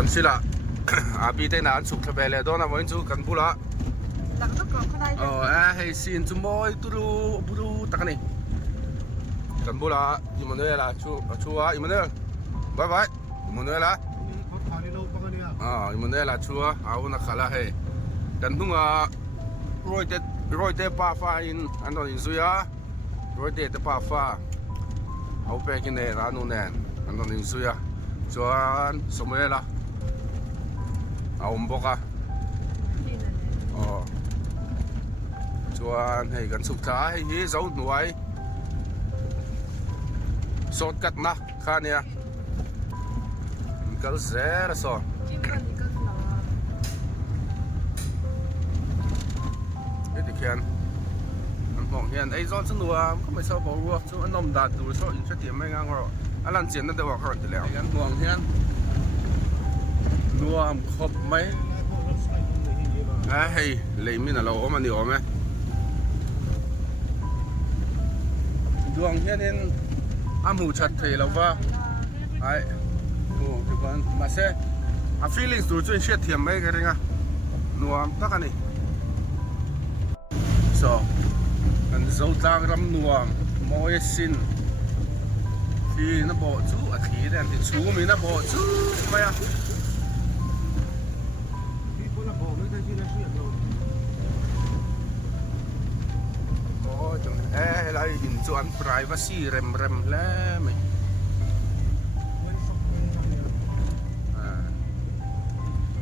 ตันสิละอาปีได้นานสุขทบเลยโดนวันจูกันบุละหลังต้องกรอบข้างในให้สินจุโมยตุรุบุรุตะกันนี่กันบุละอิมันเนล่ะชัวอิมันเนลบายบายอิมันเนล่ะอิมันเนล่ะชัวเอาหนักขละให้กันทุ่งรอยเตป้าฟ้าอินอันนั้นอินสุยารอยเตป้าฟ้าเอาไปกินในร้านนู้นเนี่ยอันนั้นอินสุยาชวนสมัยละเอาบอกอ่ะอ๋อชวนให้กันสุขท้ายให้เจ้าหน่วยสดกัดนะข้าเนี่ยก็เสียละสอเด็กเขียนมันมองเห็นไอ้จอนสนุกก็ไม่ชอบบอกว่าชวนน้ำดัดดูชอบอินเดียไม่งั้นหรอกอันนั้นเจียนนั่นเดี๋ยวเขาจะเลี้ยงกันมองเห็นรวมครบไหมเฮ้ยเลยมิน่ะเราเอามันดีออกไหมดวงเห็นนี่อามูชัดเทแล้วว่าไอ้โอ้ทุกคนมาเซ่feelings ดูจนเสียเทียมไหมกันเนี่ยรวมตั้งกันนี่ so อันเจ้าต่างรำรวมมอยสินที่น่าบอกจูอาทิตย์เนี่ยที่ชูมีน่าบอกจูไปอ่ะเราอินจวน privacy เร็มแล้วไหม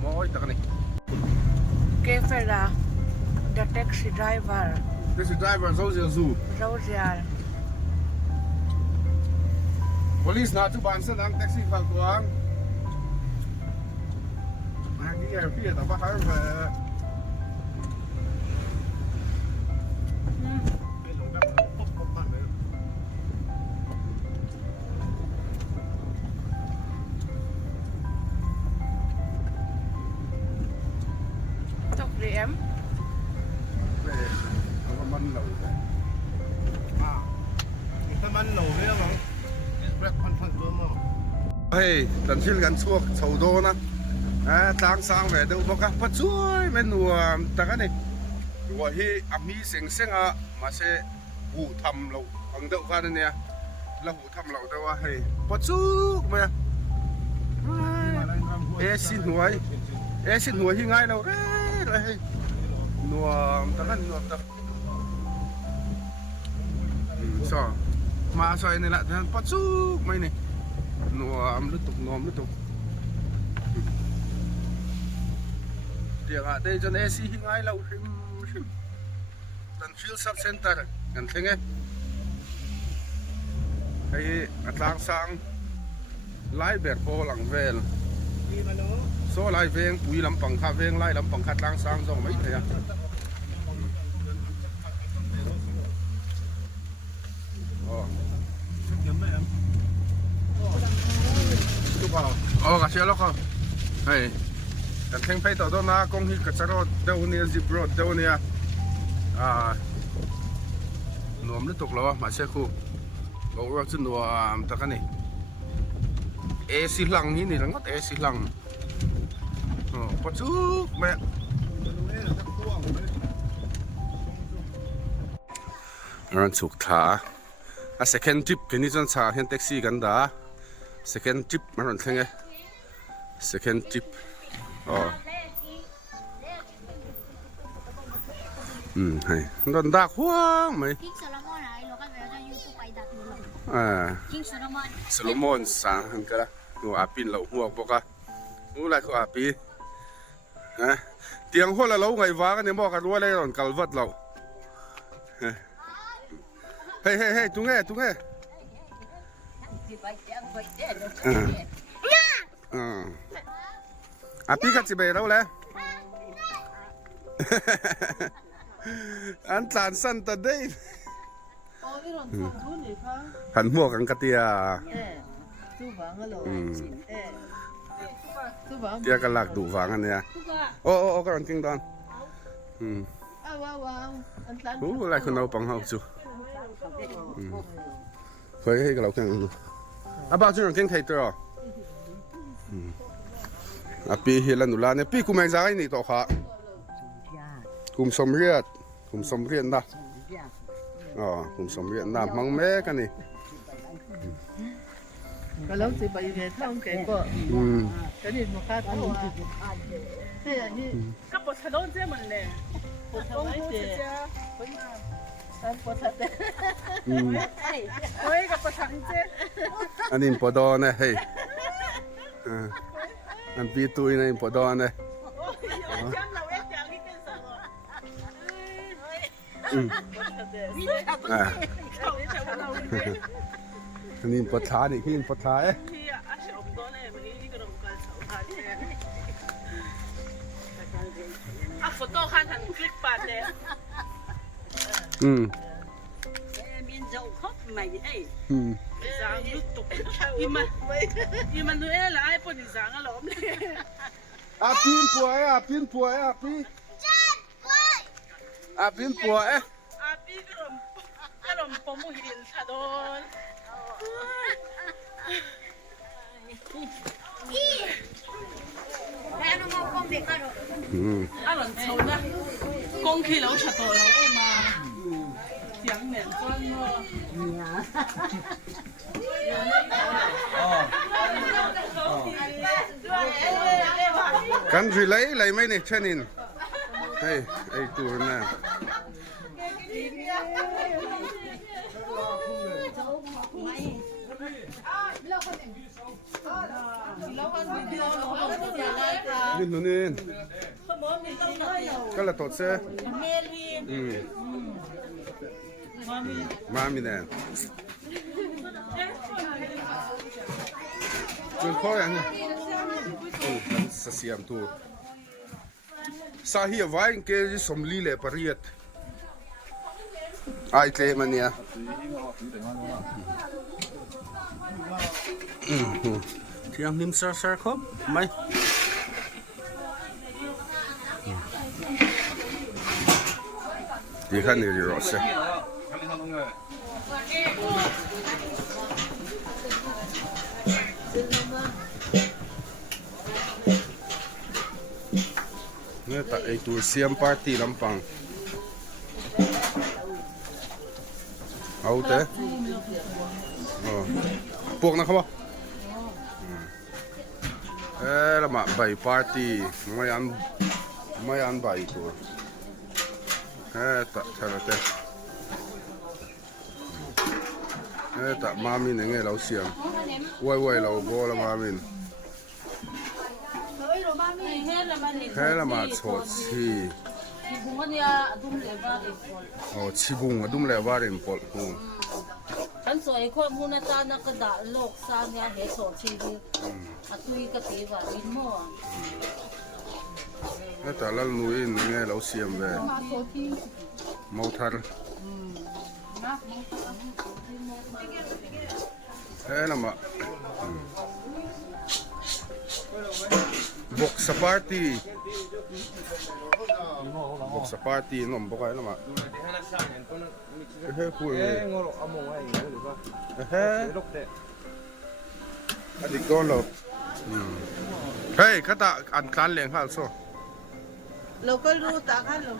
มอยตะกันนี่ Kefera the taxi driver Taxi driver Zozial Rosial Police นาทุบานเส้นทางแท็กซี่ฝั่งตวงมาที่แอร์พี่แต่ว่าเขาเรียมมันเหลวถ้ามันเหลวเนี่ยมั้งแบล็คพันตัวมั้งเฮ้ยตันชิลกันช่วงเสาโดนะต่างสร้างแบบเดิมบอกกันปัจจุบันเป็นหัวแต่กันนี่หัวที่อามีเสียงมาเสหูทำเราอังเดียวกันเนี่ยแล้วหูทำเราแต่ว่าเฮ้ยปัจจุบันสินหัวที่ง่ายเราเลยนัวตะกันนัวตะสอมาใส่นี่แหละแต่ปัจจุบันนี่นัวมลุตุกเดี๋ยวได้จนที่ง่ายเราชิมตันฟิลซับเซ็นเตอร์กันใช่ไหมไอ้อัตราสั่งไล่แบบโพลังเวลโซ่ไล่เวงปุยลำปังคาเวงไล่ลำปังคัดล้างสร้างส่งไม่เถอะกระเชียแล้วก็เฮ้ยแต่แข่งไปต่อต้นนะกงที่กระชากเดี๋ยวนี้จิบรถเดี๋ยวนี้หนวมหรือตกแล้วมาเช็คคู่บอกว่าจะหนวมตะกันนี่สิหลังนี่ทั้งหมดสิหลังปัจจุบันร้านสุขท้าsecond trip กันนี่จนสาเห็นแท็กซี่กันด่า second trip มันเป็นไง second trip ให้โดนด่าขวางไหมโซโลมอนสั่งกันละหนูอาปินเราหัวปกะหนูอะไรก็อาปีเตียงหัวเราไงวะกันเนี่ยบอกกันว่าอะไรตอนกัลวัดเราเฮ้ยตุ้งเอ๋อาปีกันสิเบเราเลยอันสานสันตะได้หันหัวกันกะเตียเตียกันหลักดูฟังกันเนี่ยโอ้ก็รันกิ้งตอนอะไรคนเอาปังเอาจูเฮ้ยก็เราแข่งดูบ้าจุดรันกิ้งไทยตัว ปีเฮลันนุลาเนี่ยปีกูแมงใจนี่ต่อขากุมสมเรียดนะอ๋อกุมสมเรียดนะมังแม่กันนี่ ก็แล้วสิไปเรียนท่องเก่งก็ก็นี่มาคาดตัวนี่ก็ปวดท้องเจ้ามันเลยปวดท้องเจ้าฉันปวดท้องเจ้าเฮ้ยกับปวดท้องเจ้าอันนี้ปวดดอนนะเฮ้ยอันปีตุยนี่ปวดดอนนะอันนี้ปวดขาดิขึ้นปวดขาฝนตกข้างทางคลิปปัดเลย面就好美哎，上都毒，你们都爱来不你上个老咩？啊边ป่วย啊边ป่วย啊边啊边ป่วย啊边个人保姆一点差多。阿伦臭呢？公起佬出到啦嘛，兩年分咯。กันสิไหลไหมเนี่ยเช่นนี้เฮ้ยไอ้ตัวน่ะนี่นู่นนี่ก็ละตัวเสือมามีเนี่ยจุดข้ออย่างนี้เสียมตัวสาเหตุว่าอินเกจิสมลีเล่ปริยัดไอเจมันเนี่ยที่ยังนิ่มซาครับไหมดีขั้นนี้ดีรอสิเนี่ยแต่ไอตัวเสียมปาร์ตี้ลำปังเอาเถอะพวกนะครับละมาใบปาร์ตี้ไม่อันใบตัวตัดเท่าไหร่ตัดมามินยังไงเราเสียงไว้เราโบละมามินแค่ละมาชดชีอ๋อชิบุงอะดุมเลวาริมปอลหูฉันสวยคนมูนาตานักกระดาษโลกสร้างยาเหตุสดชีวิตตุยกติว่าวินโม่แต่ละลุยยังไงเราเสียมเลยมอเตอร์แค่ละมาบกสปาร์ตี้น้องบอกอะไรละมาเฮ้ยคุยอันนี้ก็เราเฮ้ยข้าตาอันคลานเลี้ยงข้าวโซ่เราก็รู้ตาขั้นเรา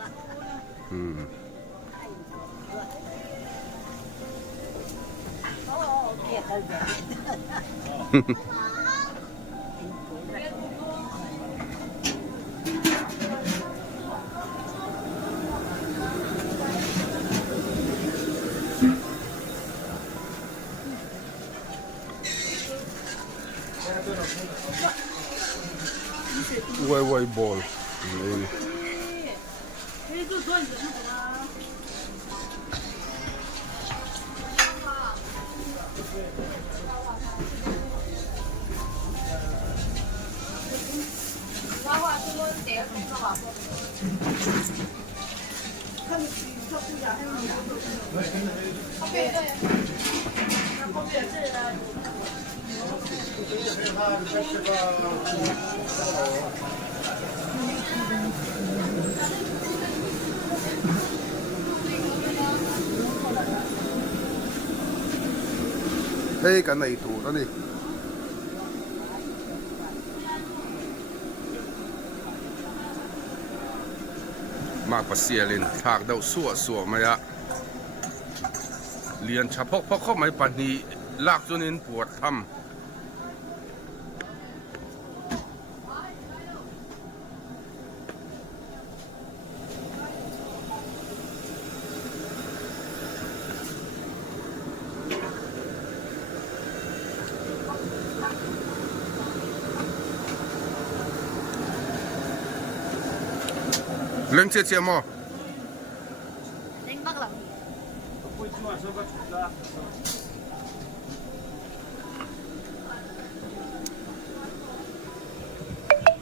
ไว้บอลเฮ้ยกันไหนตัวนั่นนี่ มากกว่าเสียลินถากเดาสัวมาอะเรียนเฉพาะเพราะเขาไม่ปนีลากจนนินปวดทำเล่นเชียร์มั้ง Đánh bắt lắm.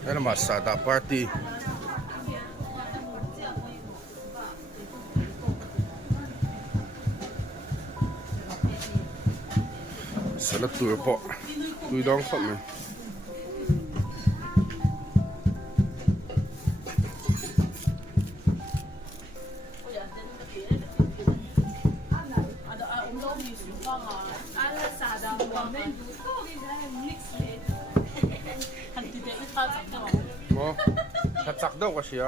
นี่ละมาซาดาปาร์ตี้สลัดตัวปะตุยดองสับไหมอ๋อถ้าจักเด้อกว่าเชีย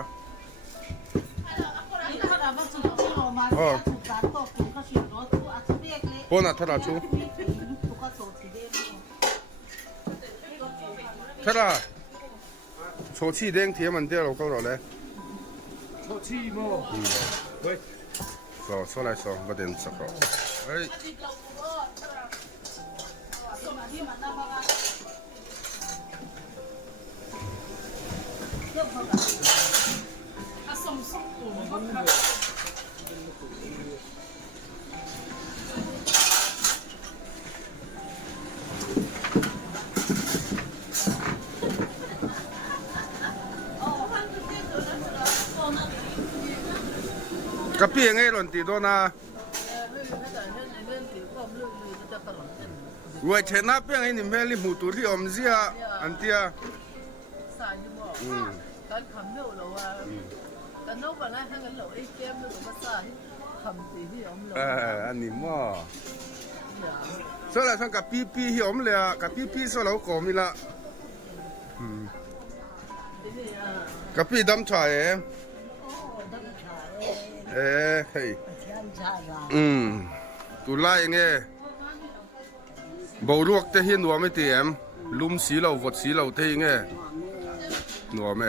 พอน่ะถ้าเราชูถ้าเราโชว์ชีเด้งเทียมันเดียวเราก็รอเลยโชว์ชีโม่เฮ้ยสอไรสอประเด็นสักครู่เฮ้ยกะปิยังไงหล่นตีโดนะว่าเชนะเปียงไอ้นี่แม่ลิมูตุที่อมเสียอันเตียการคำเร็วเราว่าการน้องวันนั้นให้กันเราไอ้เกมเราภาษาคำตีที่อมเราอันนี้มั่วส่วนอะไรทั้งกับปีที่อมเลยกับปีส่วนเราก็มีละกับปีดำชายเฮ้ยตุลาอย่างเงี้ยบ่าวรวกแต่เห็นหัวไม่เต็มลุมสีเราวดสีเราเท่งเงี้ยหัวไม่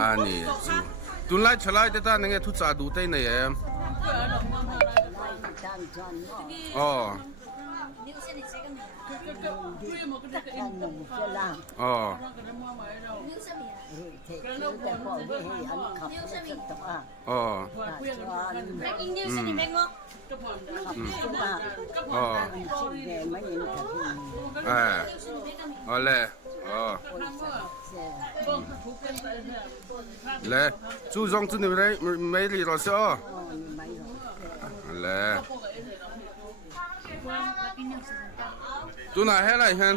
อันนี้ตุลาฉลาดแต่ตาเนี่ยทุกสาดูเต้นเนี่ยเลยจูจงจุนี่ไม่รีรอเสียเลยตัวไหนให้ไรเห็น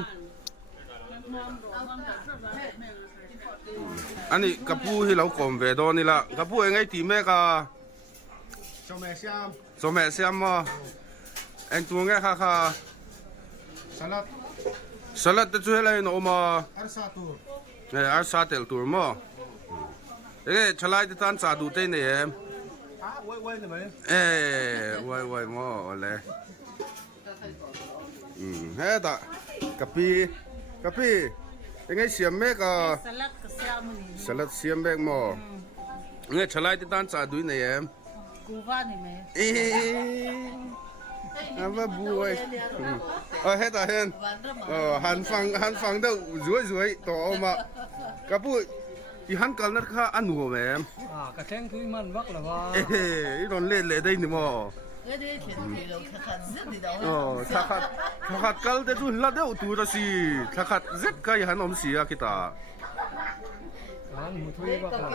อันนี้กับผู้ที่เรากลมเวดอนี่ละกับผู้ยังไงตีแม่ก็สมัยเสียมมั้งเอ็งตัวไงค่ะสลัดจะช่วยอะไรหนูมาอาร์ซาตูอาร์ซาเตลตัวมั้งฉลาดที่ท่านสาดูเต้นเนี่ยไว้เนี่ยไหมไว้มั้งอะไรเฮ้ยตากะปิยังไงเสียมแม่ก็สลัดเสียมแม่มั้งยังไงฉลาดที่ท่านสาดูเนี่ยกูว่านี่ไหมว่าบุ้ยเฮ้ยตาเห็นหันฟังเด้อรวยต่อออกมากะปุ้ยที่หันกันนัดข้าอันหัวแม่กระแทงคือมันวักหรอวะอีนอนเล่นได้นี่มั้งถ้าขัดกันแต่ดูละเดี๋ยวตัวละสิถ้าขัดเจ็ดก็ยังหันอมเสียคิดอ่ะมุทุยวักหรอ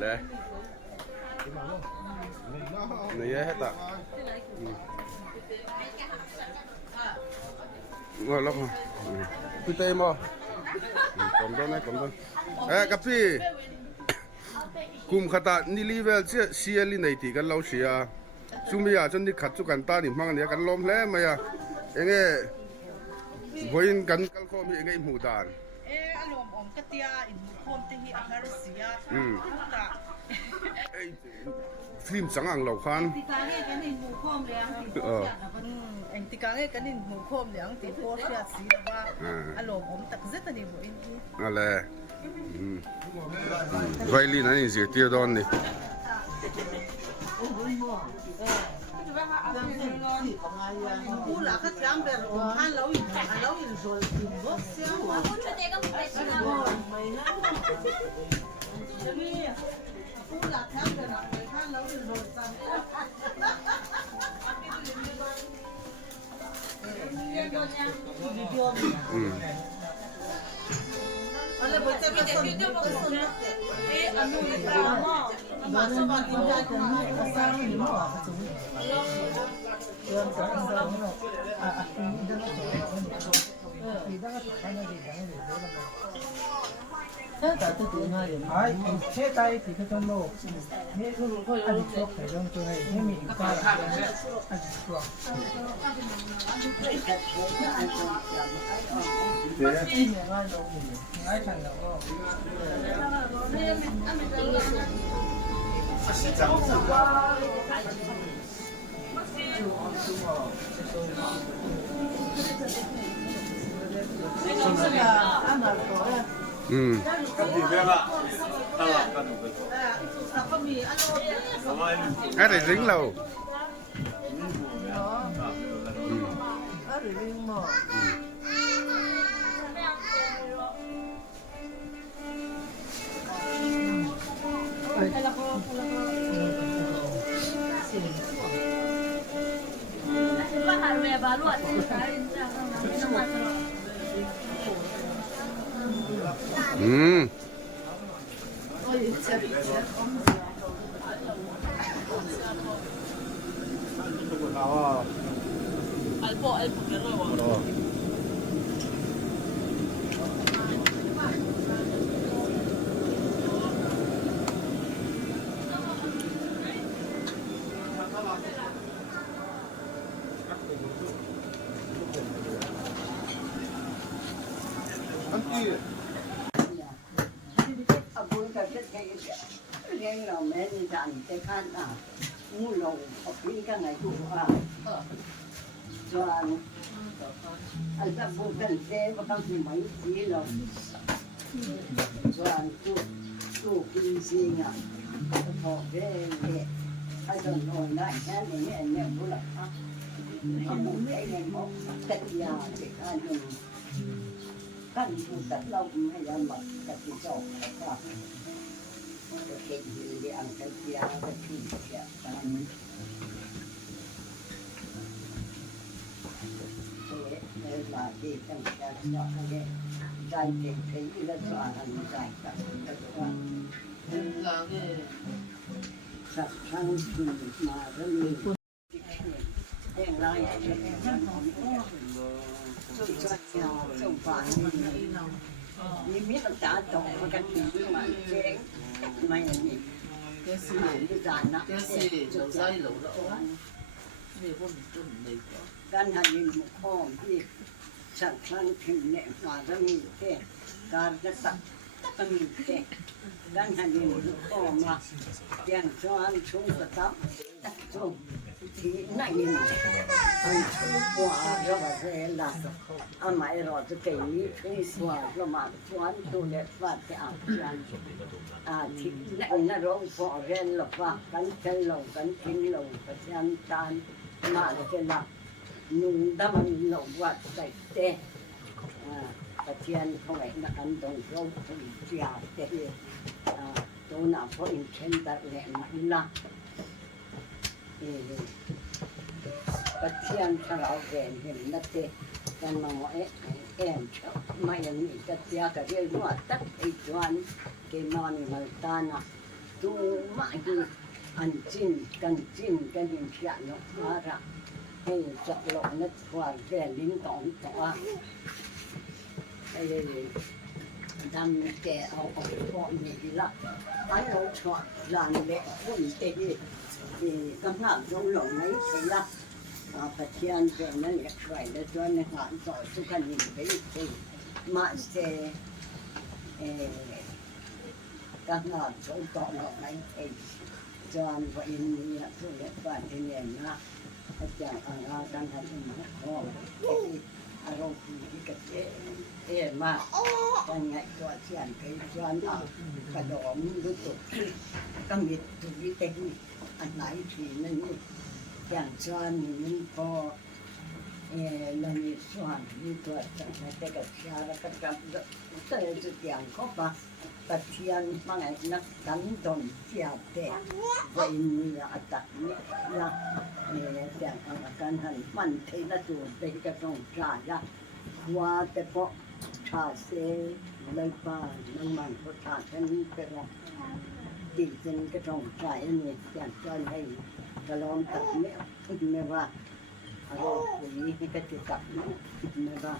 เลยนี่ให้ตาngồi lắmพี่เต้มบ่ผมต้นนะผมต้นกะปิ กุมขตานี่ลีเวลเสียลีในที่กันเราเสียซุมีอาจนที่ขัดจุกันตานี่มังเนี่ยกันลมแล้วไหมอะเองวันกันกัลโคมีเองหมู่ดาน อารมณ์อมกะเตียอินโคมเตหิอาการเสียตา ฟิล์มสังอังเหล่าคัน ที่การเรียกกันในหมู่ข้อมแล้วที่ เอ็งติกาเงกันนินหูโคมเหลืองติโพเสียสีว่าอารมณ์อมตักเจตันนี่บ่อินที่ อะไรไวลีนั่นนี่สิเตียดอนนี่ กูหลักก็จังแบบท่านเราอินโซลบ่เสียว่ากูหลักจังแบบท่านเราอินโซลจังอะไรบ่จะมีแต่วิดีโอก็สนุกแต่อันนู้นเรามาสวัสดีได้กันมาสร้างนี่บ่อะไรริงเราAbun ka cái nào mẹ đi dặn cái khăn à mua lồng học đi cái ngày chủ à cho anh ta buồn cần xe và không thì mấy gì lồng cho anh chủ kinh sinh à họ về anh đừng ngồi lại cái này anh em cũng là anh muốn cái này một cái nhà thì anh đừng căn phụ tất lâu hay là mặc cái gì cho các cái gì để ăn cái gì cái gì thế là đi trong cái nhỏ cái trái thì là cho ăn trái cả là cái sắc sang mà rất nhiều đèn lai trong vàiนี่มีตั้งแต่ตกมากันที่มาเจ๊งไม่มีเจ๊สิที่จานนะเจ๊สิจะใช้หลูแล้วมีคนจุ่มเลยการหันยิงมุขข้อที่สักครั้งถึงเนี่ยมาจะมีแค่การจะสักก็มีแค่การหันยิงมุขข้อมาเลี้ยงช้อนชุ่มกระตับชุ่มที่ไหนนี่ว่าเราแบบนี้ล่ะอาไม่รอจะเกี่ยที่สวนเรามาสวนตัวเล็กว่าจะอ่านที่ไหนเราพอเรียนหรอกว่ากันเช่นเรากันกินเราประชันตานมาเลยกันละนุ่งดำเราว่าใส่เต้ประชันเขาไอ้นักการตรงเราต้องเสียเต้ตัวหน้าพออินเช่นแต่เล่นนั่นละประเทศเราเห็นนั่นเองกันมาเอ็มชอบไม่ยังมีกระเทียมกระเทียมว่าตัดไอ้จวนเกี่ยมันมาตานะดูมาดูอันจินกันยิงเชียนมาละให้จับหลอกนัดว่าแกลิ้นตองตัวไอ้ ทำแกเอาออกพอมีละอันเราชอบร้านเล็กคนเต็มกำลังลงหลงไหนใช่ละปะเทียนเป็นนั่นแหละใครแล้วจนในหานต่อสุขันยินไปที่มาเสกำลังลงต่อหลงไหนจนวันนี้ทุกอย่างบ้านที่เนี่ยนะอาจารย์อาจารย์ทำมาขออารมณ์ที่กระเจี๊ยมากยังไงตัวเชียนเคยชวนกระดมรู้สึกก็มีทุกวิธีอันไหนที่นั่นอย่างชวนนี่พอเรามีส่วนมีตัวจังแต่กับชาแล้วก็กับแต่จุดอย่างเขาปะปะเทียนบางไงนักดันดนเสียแต่วันนี้อาจารย์เนี่ยนะอย่างการหันมันเทละตัวเป็นกระทงชาละว่าแต่พอชาเสเลยป่าน้ำมันก็ชาฉันเป็นดีเป็นกระทงชาอันนี้อย่างชวนให้กระลองตัดเนี่ยพูดไม่ว่าอารมณ์นี้ที่ก็จะตัดเนี่ยพูดไม่ว่า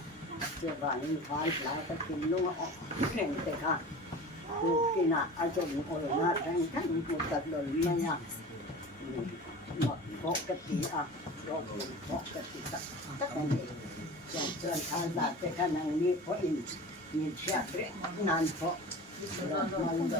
เจ้าบ้านนี้ขายหลายก็กินนัวออกแข่งแต่ค่ะดูกินอ่ะอาจจะมีโอรนาแข่งขันหมดตัดเลยไม่ยากหมดปกติอ่ะเราปกติตัดแต่เนี่ยอย่างเชิญอาจารย์แต่ขณะนี้พออินมีเชื่อเรื่องนานพอเราจะ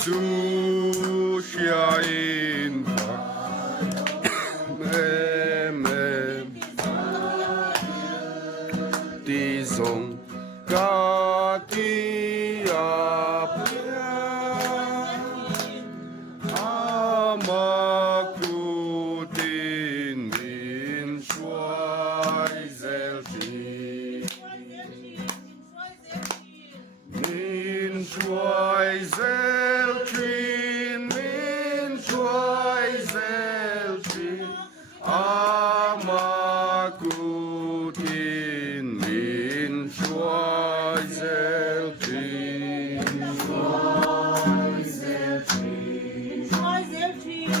zu schein die Song Katia Amakutin in Schweizeltin in Schweizeltin in Schweizeltin Amakutin in Schweizeltin Hãy subscribe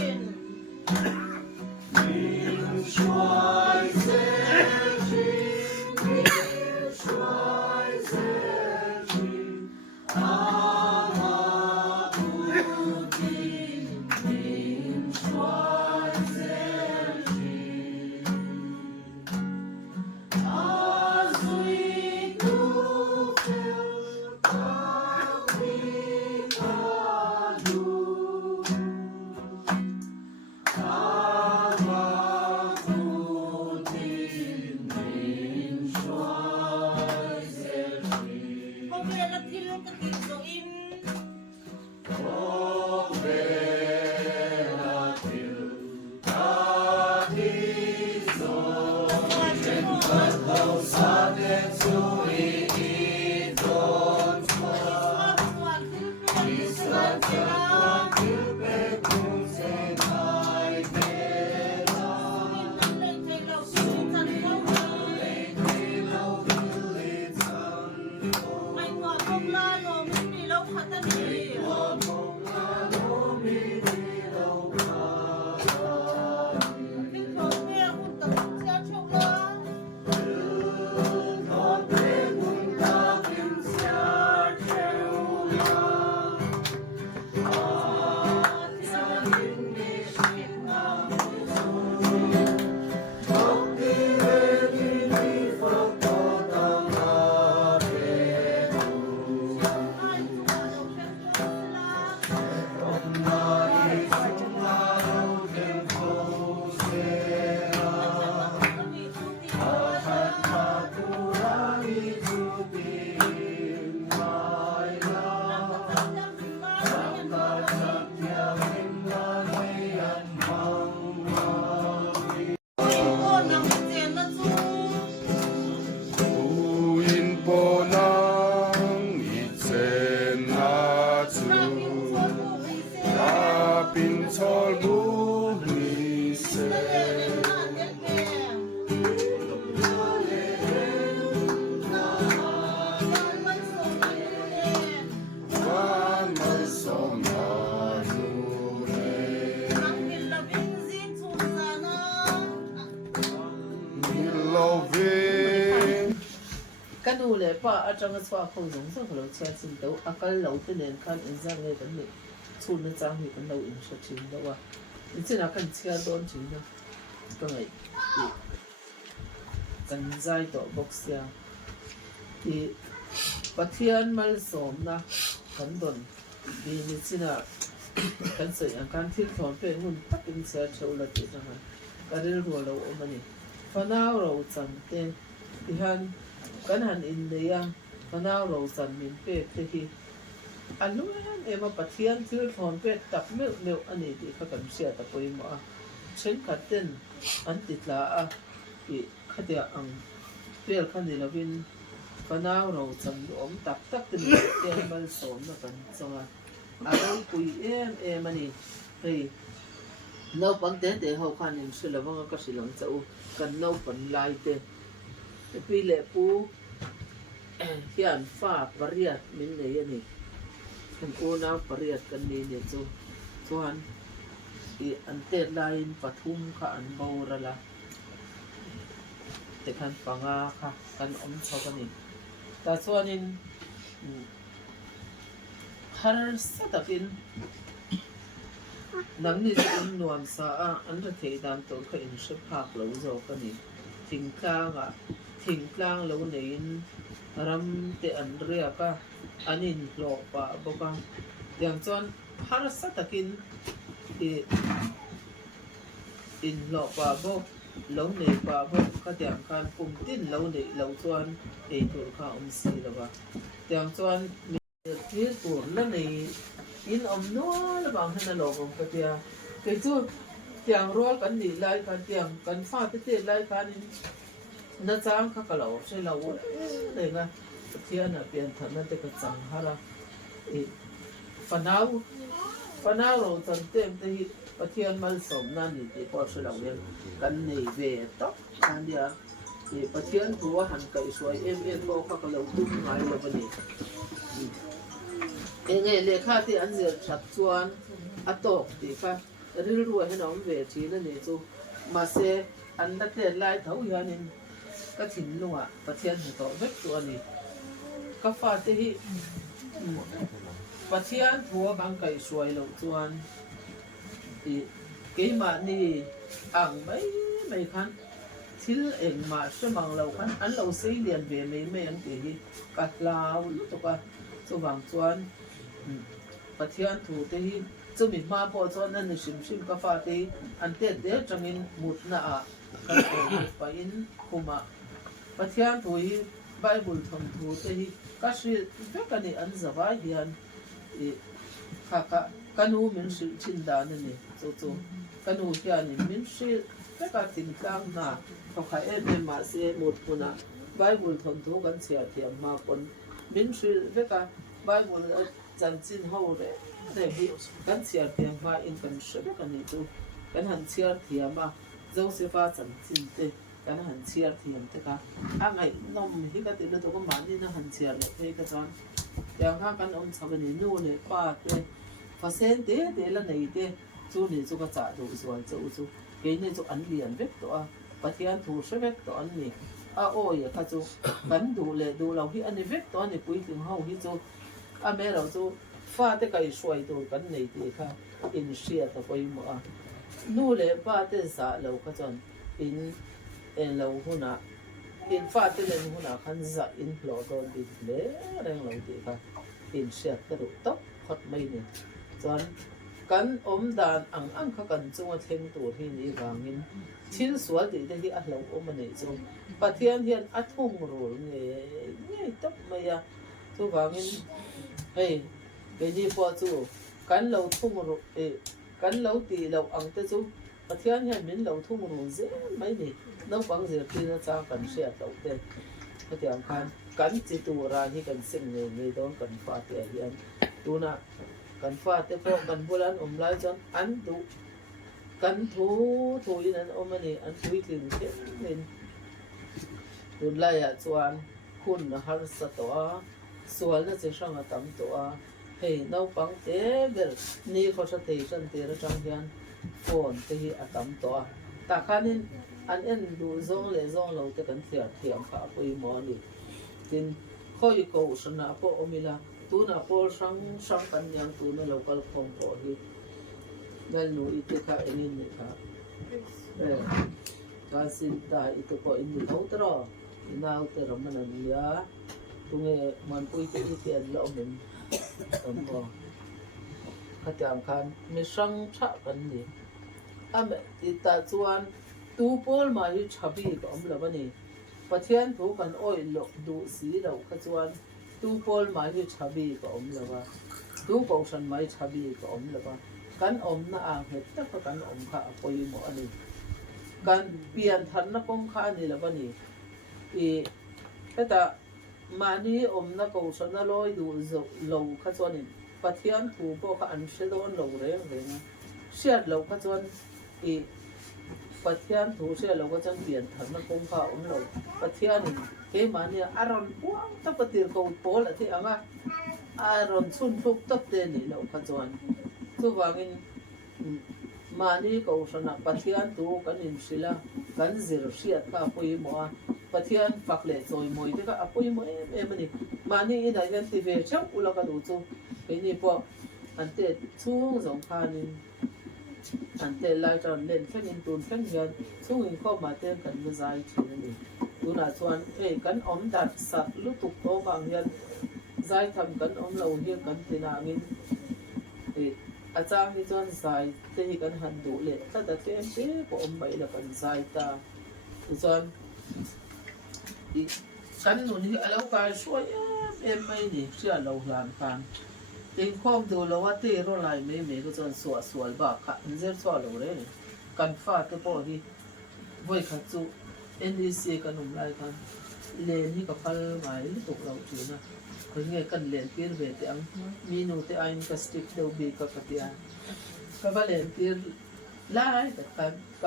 cho kênh Ghiền Mì Gõ để không bỏ lỡ pin sol bu ni se van man som na nu ni loving cái nụ lệ pa ở trong cái xoa không giống rất là chia xin đấu à cái lâu thế nên kan in ra nghe cái này chun nó trang thì cái lâu in sẽ chín đâu à in chỉ là cần chia đón chín nha cái này cần dai tổ box ya thì bắt thiên mal som na cần đón vì như chỉ là cần sợi anh cần thiên thon về nguồn tắc in sẽ chịu là thế nào cái điều rồi lâu mà này phần nào rồi chẳng tên thì han kan han in le ya panau ro san min pe te hi anu em pathian thil thon pe tak meu ani ti kha kan sia ta poi ma chen khaten an ti tla a i khatia ang pel khan ni lovin panau ro san om tak tin te mal som na kan changa a ro pui em ani hei no pang te ho khan in silawanga ka silang chau kan no pan lai te pi lệ pu hiện pha pariat min này ani kan ona pariat kan ni ne chu chuan I an te lain pathum kha an bora la te kan panga kha kan om chawani ta chuanin har satakin nang ni in nuam sa a an ra thei dan to kha in she phak lo zo ka ni thing tlang lo nein ram te an ria ka anin lo pa boka yang chuan har satakin in lo pa bo lo nei pa bo ka tiang kan pum tin lo nei lo chuan e tur kha si lo ba tiang chuan mi thir tur la nei in no la bang hana lo bang ka tia ke chu tiang rol kan ni lai kan tiang kan fa te lai kan in na chang kha ka lo se lo le nga thian na pian than na te ka chang hara e panau ro chan tem te hi pathian mal som na ni te por se lo yen kan nei ve to kan dia e pathian ruwa han kai suai em ko kha ka lo tu ngai lo bani e nge le kha ti an zer chat chuan atok ti kha ril ruwa he nom ve thi na ni chu ma se an da te lai thau hianin ka thin lunga pathian hi to vek tu ani ka fa te hi pathian thua bang kai suai lo chuan i ke ma ni ang mai khan thil eng ma semang lo khan an lo sei lian ve mai ang ti hi ka lau to ka chu wang chuan pathian thu te hi chu mi ma po chuan an sim ka fa te an te tangin mut na a ka pa in khuma pathian thu hi bible thom thu te hi ka shi ve ka ni an zawai hian e kha kanu min sil chin da ni chu kanu hian min sil ve ka tin tlang na to kha ma se mut puna bible thom thu kan sia thiam ma kon min sil ve ka bible chan chin ho re te bi kan sia thiam ma in kan shebe kan ni chu kan han sia thiam ma josepha chan chin te kan han sia thiam te ka angai nom hi ka te lo to ko ma ni na han sia le te ka chan yang ha kan om chabani nu le pa te fasen te la nei te chu ni chu ka cha do zual chu ke ni chu an lian vek to a pathian thu she vek to an ni a o ya ka chu kan du le du lo hi ani vek to ani pui ting ho hi chu a me lo chu fa te kai suai to kan nei te kha in sia ta poi mo a nu le pa te sa lo ka chon in en lo huna in fa te len huna khan za in lo don di le reng lo ti kha in sia ta ru to khot mai ni chon kan om dan ang kha kan chunga thleng tur hi ni wangin thil sual ti te hi a lo om nei chu pathian hian a thung rul nge top mai ya chu wangin hei ke ni po chu kan lo thung ru kan lo ti lo ang te chu pathian hian min lo thung ru ze mai ni no pang zer ti na cha kan sia lo te patiang kan chi tu ra hi kan sim nei don kan fa te hian tu na กันฟ้าแต่พอกันบุรันไล่จนอันดูกันทูอีนั่นมันนี่อันทุยถึงเช่นนี่ดูไล่ชวนคุณหันสตัวส่วนนั้นจะช่างตั้มตัวเฮ้ยน้องปังเต๋เกิดนี่เขาจะเตะฉันเตะแล้วจังเฮียนฝนเตะตั้มตัวแต่ข้านี่อันเอ็นดูซองเลยซองเราจะกันเทียมขาไปหมอนี่จินค่อยกูชนะพวกอมิลาตัวน่ะพอช่างกันยังตัวนั่นเราก็คงต่อที่นั่นหนูอีกค่ะอันนี้นี่ค่ะการสินตาอีกก็อินดีเขาตรออินเอาแต่เรามันนั่นยาตรงนี้มันคุยกันที่เตียนเราเหมือนก็ขัดแย้งกันไม่ช่างชะกันนี่อ่ะแม่ที่ตาชวนตัวพอลมาอยู่ชับบีก็อมแล้ววันนี้ประเทศถูกกันอ้อยหลอกดูสีเราขจวนตัวพอลมาอยู่ชับบีก็อมแล้วว่าตัวกองฉันไม่ชับบีก็อมแล้วว่ากันอมน่าอ่างเห็ดแต่ก็กันอมข้าปอยหมอนี่กันเปลี่ยนทันนักองข้านี่แล้ววันนี้แต่มานี่อมนักองฉันน่าลอยดูเราขจวนนี่ประเทศถูกพวกอันเชดอนเราเรื่องเลยนะเชื่อเราขจวนประเทศถูกเชื่อเราก็จะเปลี่ยนทันนักองข้าอมเราประเทศนี่เฮ้มาเนี่ยอารมณ์ว้าวถ้าปฏิรูปโพลที่อ่ะอารมณ์สุนทรตับเตนี่เราขจวนทุกวันนี้มานี่ก็สนับประเทศตัวกันอินสิละกันเสียเสียดก็ปุยมัวประเทศฝักเละซอยมวยที่ก็ปุยมัวมันนี่มานี่อินได้ยันทีวีช่างอุลก็ดูจูเป็นนี่พวกอันเตะช่วงสงครามนี่อันเตะไล่จนเล่นแค่นินตูนแค่เงินช่วงนี้เข้ามาเต้นกันไม่ใจทีนี่ดูน่าชวนกันอมดัดสัตว์ลุตุกโตบางยันใจทำกันอมเราเฮียกันที่นามินอาจารย์ที่จวนใจที่กันหันดูเลยถ้าแต่เต็มที่ก็อมไปแล้วกันใจตาจวนกันหนุนที่เราการช่วยไม่นี่เชื่อเราหลานฟังเองข้อมดูเราว่าที่เราไล่ไม่ก็จวนสวยบ้าค่ะมันจะสวยเราเลยกันฟาดตัวพอที่ไว้ขัดจูNDC กันนุ่มไล่กันเลนที่กับพัลหมายตกเราถือนะคนเงี้ยกันเลนตีร์เวทีอังมีนูที่ไอ้นี่ก็สติ๊กเดาบีก็กระเทียมก็เลนตีร์ไล่แต่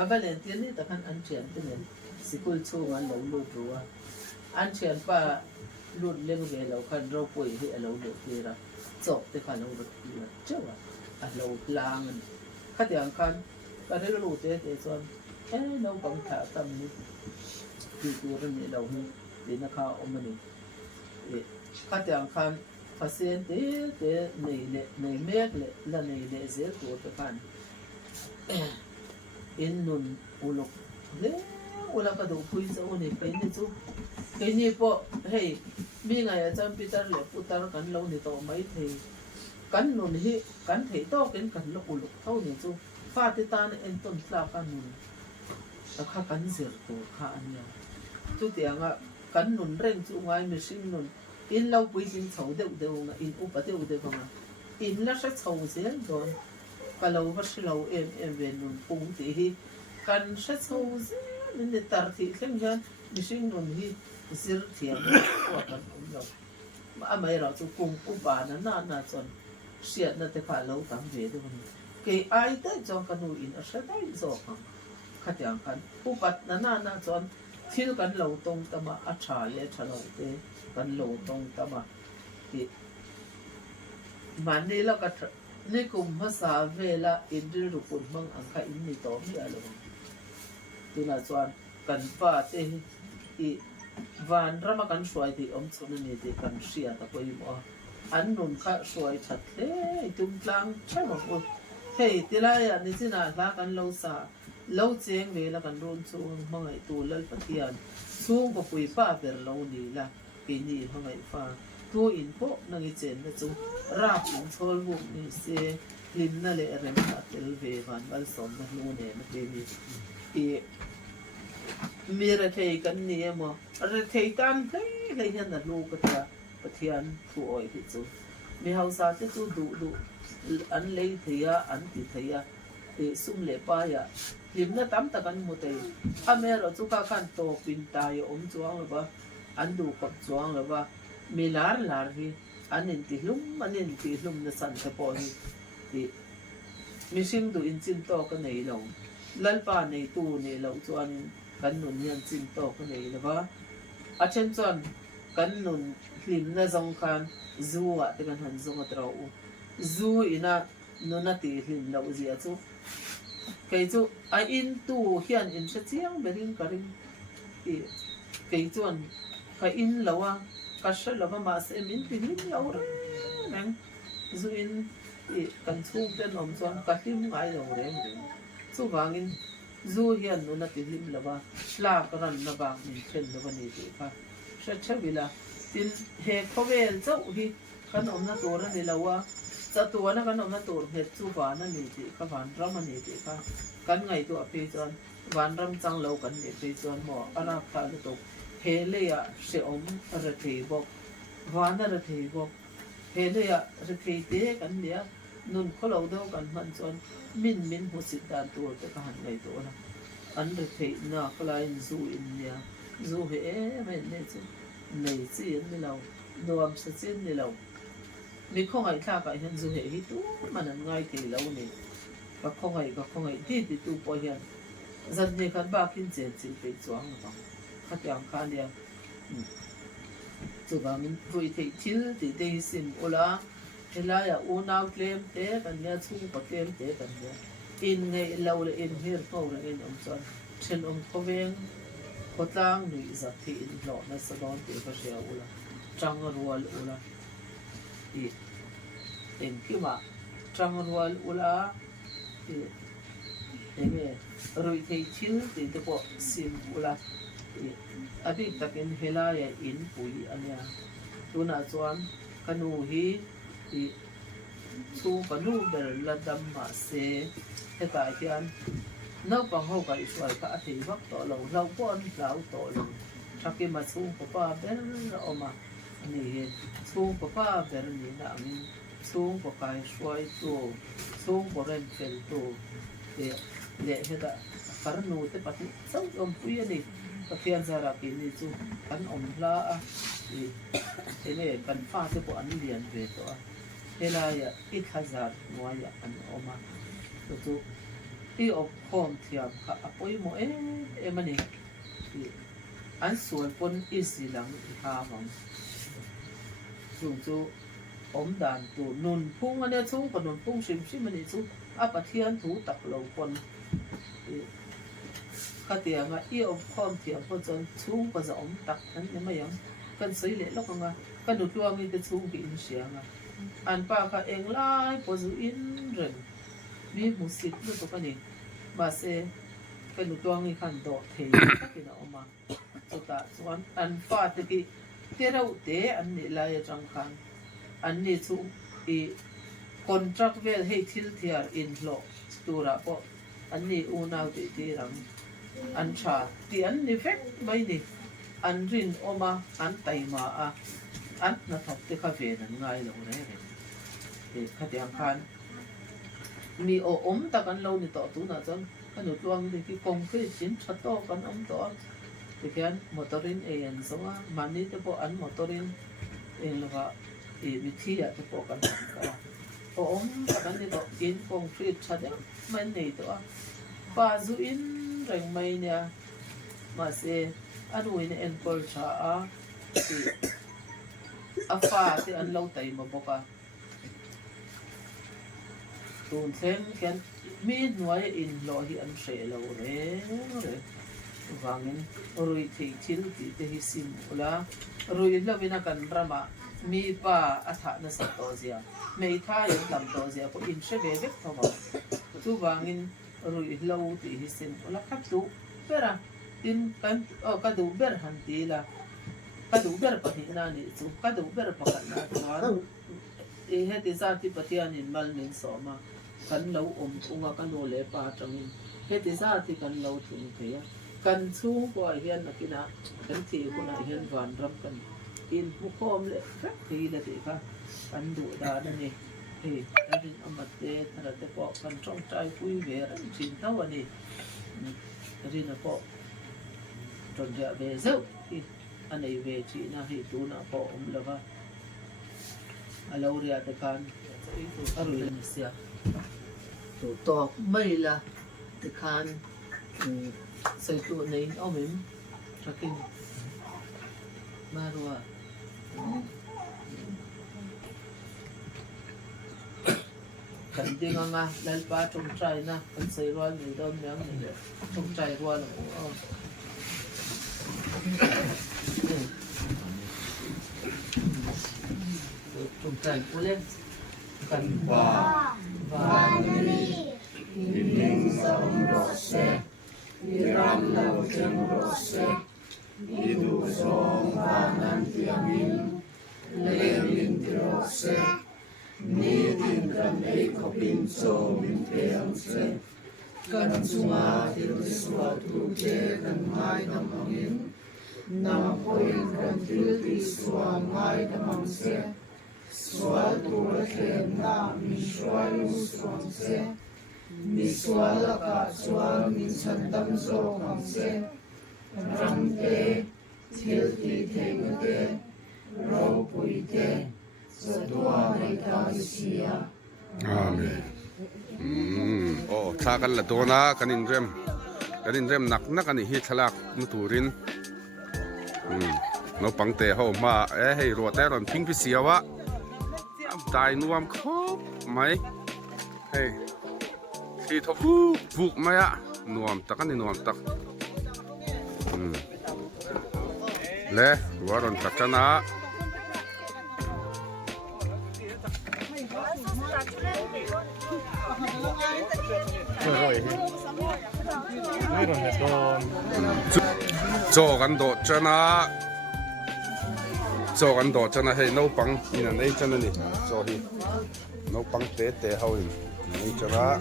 ก็เลนตีร์นี่แต่กันอันเชียนที่เนี่ยสิคุลชูมันเราลูดรัวอันเชียนป้าลูดเลี้ยงเวเราคันเราป่วยที่เราลูดที่เราจบที่คันเราลูดที่เราเจ้าเราลางมันขัดอย่างกันก็ได้ลูดเตะส่วนเราบังคับทำนี่คือตัวนี้เราเนี่ยเดี๋ยวนะคะอมนี่ขัดอย่างกันภาษาเตะในเมฆเลยและในเสือตัวตะกันอินนุนอุลกเนี่ยอุลกก็ดูคุยจะอุนี่เป็นนี่จูเป็นนี่พอเฮ้ยมีไงอาจารย์ปีเตอร์เลยพูดตารกันเราเนี่ยต่อไม่เทกันนุนฮีกันเทโต้เป็นกันลูกอุลกเท่านี้จูฟาติตานเอ็นต้นฟลากันนุนแต่ข้ากันเสือตัวข้าอันนี้จุดเดียงอ่ะกันนุนเร่งจูงไงไม่ชิงนุนอินเราไปจริงเฉาเดียวงอินอุปเดียวงอินแล้วใช้เฉาเสียก่อนก็เราก็ใช้เราเวนนุนปุ่งที่กันใช้เฉาเสียมันเดือดตาที่เข้มยันไม่ชิงนุนที่เสียเทียมว่ากันเราไม่เราจะปุ่งอุบานะน่าจนเสียนั่นแต่ข้าเราตั้งเวทมันเกี่ยไอ้แต่จงกันนูอินอาศัยได้จงกันขัดอย่างกันอุบัติน่าจนที่กันเราตรงตมาอัจฉริยะฉลองเตกันเราตรงตมาที่มันนี่แล้วก็นี่กลุ่มภาษาเวลาอินทรีย์รุนมังอังคาอินนี่ต่อมีอะไรบ้างที่น่าจวนกันฟ้าเตอีวันรำมากันสวยที่อมสุนันนี่กันเสียตะกุยบ่อันนุ่นข้าสวยชัดเลยตุ้มกลางใช่ไหมคุณเฮ้ยที่ไรอันนี้ที่น่ารักกันเราสาเราเจียงเวลากันรุนสูงมังไอตัวเล่ปฏิญาณสูงกว่าคุยป้าเป็นเรานี่ละปีนี้มังไอฟ้าตัวอินพวกนังเจนนะจูราบอินโซลบุกนี่เสลินนั่นแหละเรื่องมาเตลเววันบัลสมนักลูเนี่ยนักเรียนมีอะไรกันเนี่ยมั้งอะไรตันเลยยันนั่นลูกก็จะปฏิญาณผู้อ้อยที่จูมีเฮาสาที่จูดูอันเลยเทียอันติเทียซุ่มเล็บายะลิมน่ะตั้มตะกันหมดเลยอเมริกาจุกขันโตปินตายอมจวงหรือว่าอันดูกับจวงหรือว่ามีลาร์ฮีอ anin ti lum na san te po hi ti missing du in chin to ka nei lo lalpa nei tu nei lo chuan kan nun hian chin to ka nei lawa a chen chuan kan nun hlim na zong khan zuwa te kan han zong atro zu ina nuna ti hlim lo zia chu cái chỗ ai in tu hiện in sẽ chiang bên cái cái chuan cái in lâu à cái sẽ lâu mà sẽ mình thì in lâu rồi nè dù in cần thu bên ông chuan cái him ngay lâu rồi số vàng in dù hiện nó là tiền him lâu à la cái ran nó vàng mình trên nó vẫn đi cả sẽ chắc vì là tin hệ có về chỗ thì cái ông nó tổ ra này lâu à sa tuwa na kanom na tur het chu wa na ni ti ka van ram ani ti ka kan ngai tu ape chuan van ram chang lo kan ni pe chuan mo ara kha lu to he le ya se om ra thei bok van ra thei bok he le ya ra thei te kan lia nun kho lo do kan man chuan min hu sit dan tu te ka han ngai to na an ra thei na kala in zu in nia zu he me ne chu nei chi in lo nuam sa chin ni lo mi không ai tha cái hiện dù hệ hít tu mà nằm ngay thì lâu này và không ai đi thì tu bao hiện dân như khán ba kinh tế chỉ phải choáng mà khát yang khán đi dù mà mình vui thì thiếu thì đây xin ola thì là ya u nào claim thế cần nhà chung có claim thế cần nhà in ngày lâu là in here câu là in ông son trên ông có ven có tang người giật thì in lọ nó sẽ đón thì có sẽ ola trăng rual ola in kima trăng rual ula eme rồi thì chiếu thì tôi có sim ula abi takin helaya in pui anya tuna chuan kanu hi chu kanu ber ladam ma se heta hian no pang ho ka iswai ka athi vak to lo pon lau to lo thaki ma chu pa ber oma ni chu pa ber ni na min xuống của cái xoay tu xuống của ren phèn tu để hiện tại phản nô tới bắt sống ông quý này các phiên gia là cái này chú hắn ông la thì thế này cần pha tới của anh liền về đó thế là ít हजार ngoài anh ông mà chú đi ông không thiệp cả bôi mỗi em này thì anh xuân quân ít gì lắm ha vòng chú ôm đàn tụ nôn phung anh ấy xuống còn nôn phung xìm anh ấy xuống áp ở thiên thú tập lâu quân cái tiền mà yêu con tiền con chân xuống có giờ ôm tập anh em mấy ông cần xây lệ lắm không à cần được lo người ta xuống bị in xiang à anh ba cái em lại có giữ in rừng vì một xịt nữa có cái này mà sẽ cần được lo người khăn đỏ thế cái nào mà cho ta xuống anh pha thì cái đâu thế anh này lại trong khăn anh này chú contract về hay thiếu thiệt in lo tura po anh này u nào thì rằng anh trả thì anh này phép mấy đi anh rin oma anh tay mà anh nó thật cái cà phê nó ngay lâu đấy thì khách hàng khan mi ôm ta kan lâu ni to tu na chon kan nu tuang ni ki kong ke chin thato kan om to thì kan motorin en so mani te po an motorin en lo mi thi ya te po kan ka ôm ta kan ni to in concrete chade man nei to pa zu in reng mai nia ma se anui ne en por cha a ti afa te an lo tai ma boka tuần xem cái mi nói in lo hi an sẽ lâu re vangin rồi thì chill thì hi sim ula rồi là vina kan rama mi pa atha na sa to zia mei tha yam lam to zia ko in se ve vek thoma tu vangin rồi lâu thì hi sim ula khap tu pera in kan ka du ber han ti la ka du ber pa hi na ni chu ka du ber pa kan na chuan e he ti za ti patian in mal nin so ma kan lâu unga kan lo le pa tangin he ti za ti kan lo thung thea kan chung ko hian nakina kan thi ko na hian van ram kan in hu khom le rak ti la ti ka kan du da na ni he tarin amat te thara te ko kan trong trai pui ve ran chin taw ani rin ko ton ja ve zau anei ve chi na hi tu na ko lova Alauria de kan arulin siya to talk may la de kan say to nain omim trakin marwa kan ding nga lalpa trong try na kan say ruan ni don yang ni trong try ruan trong try ulit kan ba Ining song rose, iram lau jeng rose, idu song pangan tiangin, lemin rose, ni tin kan ei kopin so min peang se, kan sunga til swa tu je kan mai namangin, nam poin kan til ti swa mai namang se, swa tu ken na mi swa lu swang se. Miswala ka swal min sandam so kamse ramte tilti tengte ro puite sadwa mai ta sia Amen. Oh, thakan la dona kanin rem nak ani hi thalak muturin. No pangte ho ma hei ro te ron ping pi siawa. Am tai nuam khop mai. Hey. Thì thọ vụ mày ạ nuam tắc anh nuam tắc lẽ quá rồi cắt chân á cho gan độ chân á hay nấu băng như này chân này cho đi nấu băng té hao đi này chân á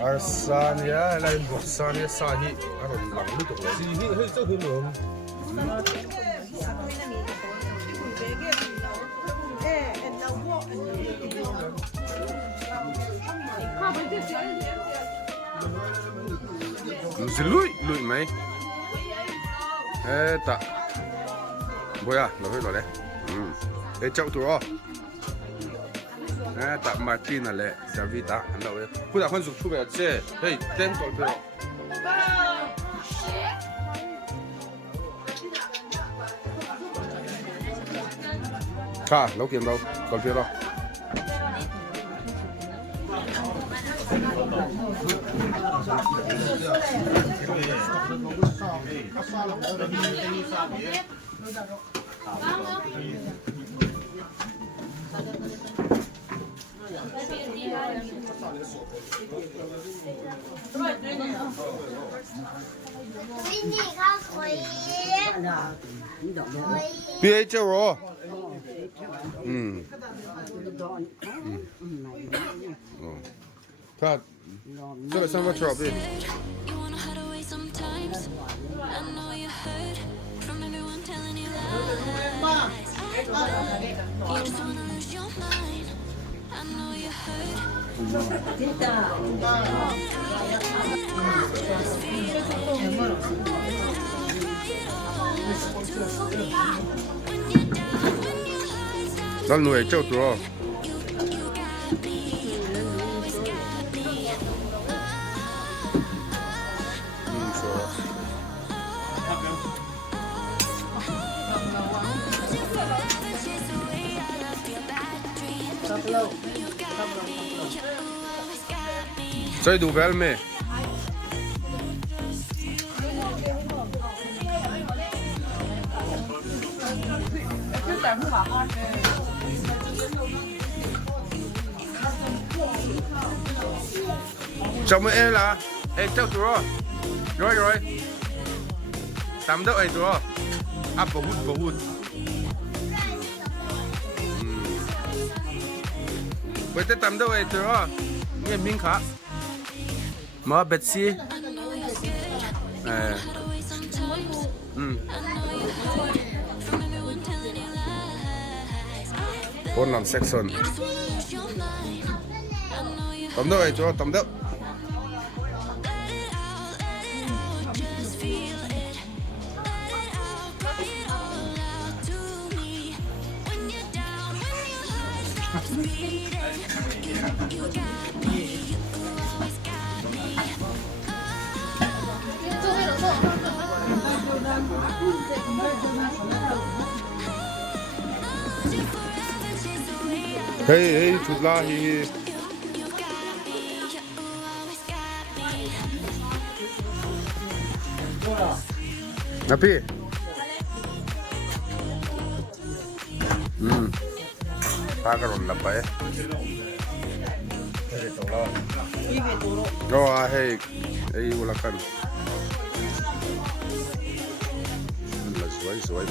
Arsania lain boksania sahi aron lang lutuk le si hi hi so hulum lui mày ta boya lo hơi đấy cháu tụi ta Martin là Davida anh đâu đấy bây giờ con dùng thu về chơi hey tên gọi về cả lâu kiếm đâu gọi về đâu Bia cho rồi. Thật. Cho xong vào trộn đi. Dal nuôi châu tụi chơi đủ vel mê chồng em là em cháu tụi rồi tắm đâu ấy tụi áp bổ hút với tới tắm đâu ấy tụi nghe miếng khác mà Betsy phone làm section tầm đâu vậy cho tầm đâu hey chút la hi Napi Pagaron na pa eh oh hey hey wala kan suai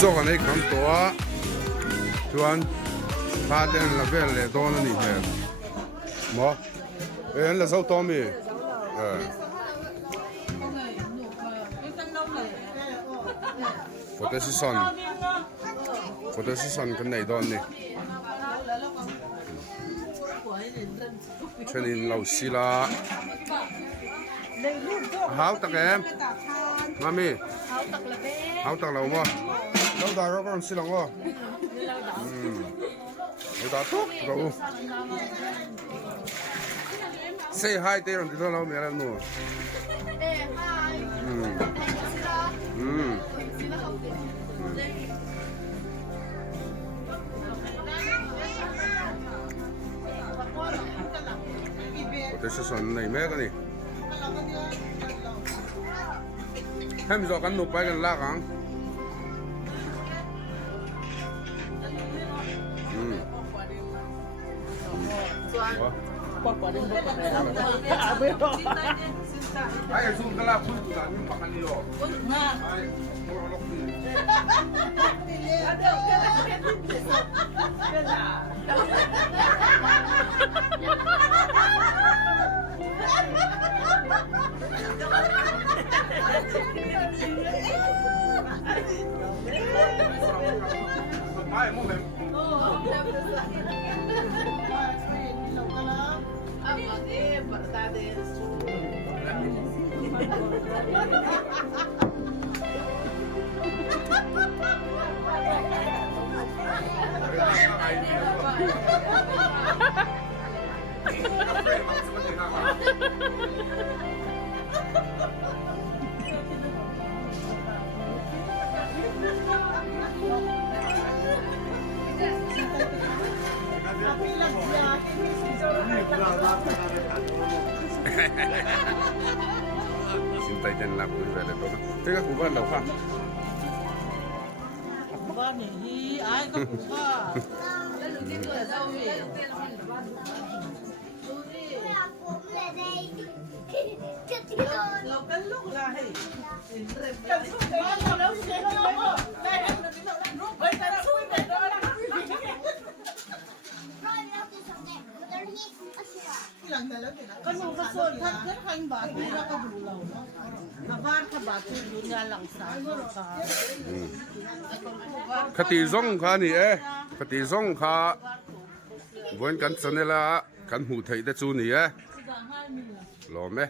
cho cái này cầm to chuan pha đen là về lại to nó nỉ hè mà ấy là sao to mi Photosison cái này đó nè cho nên lâu xí la háo tắc em mami háo tắc lâu mà lâu đài có con xí lòng mà lâu đài tốt đâu say hi there on the lâu mẹ làm nữa Photosison này mấy cái này em giờ cắn nộp bay gần la cắn ai zoom cái la phun tụi anh makan đi rồi ai mua lóc đi ai mua về xin tay chân làm vui vẻ để tốt thế các cụ bạn đâu không ba này ai có baเราเป็นลูกลาให้ก็หนูก็ส่วนท่านเพื่อนใครบาดนี่เราก็ดูเราเนาะอาบ้านขบาดที่ดูงานหลังสารค่ะ คติซ่งข้านี่คติซ่งข้าวันกันสันนี่ละกันหูไทยได้จูนี่หรอไหม